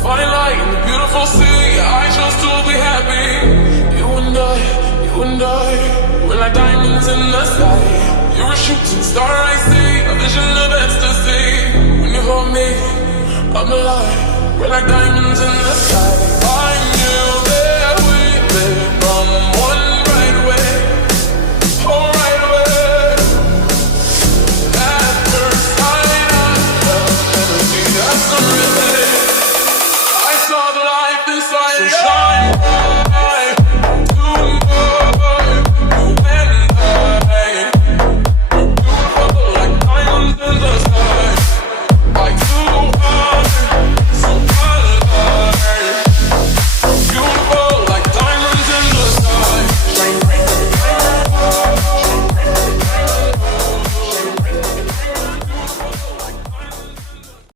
Fine light in the beautiful sea, I chose to be happy. You and I, we're like diamonds in the sky. You're a shooting star I see, a vision of ecstasy. When you hold me, I'm alive. We're like diamonds in the sky. I knew that we'd live from one right away. Oh, right away. At first sight, I felt energy. That's the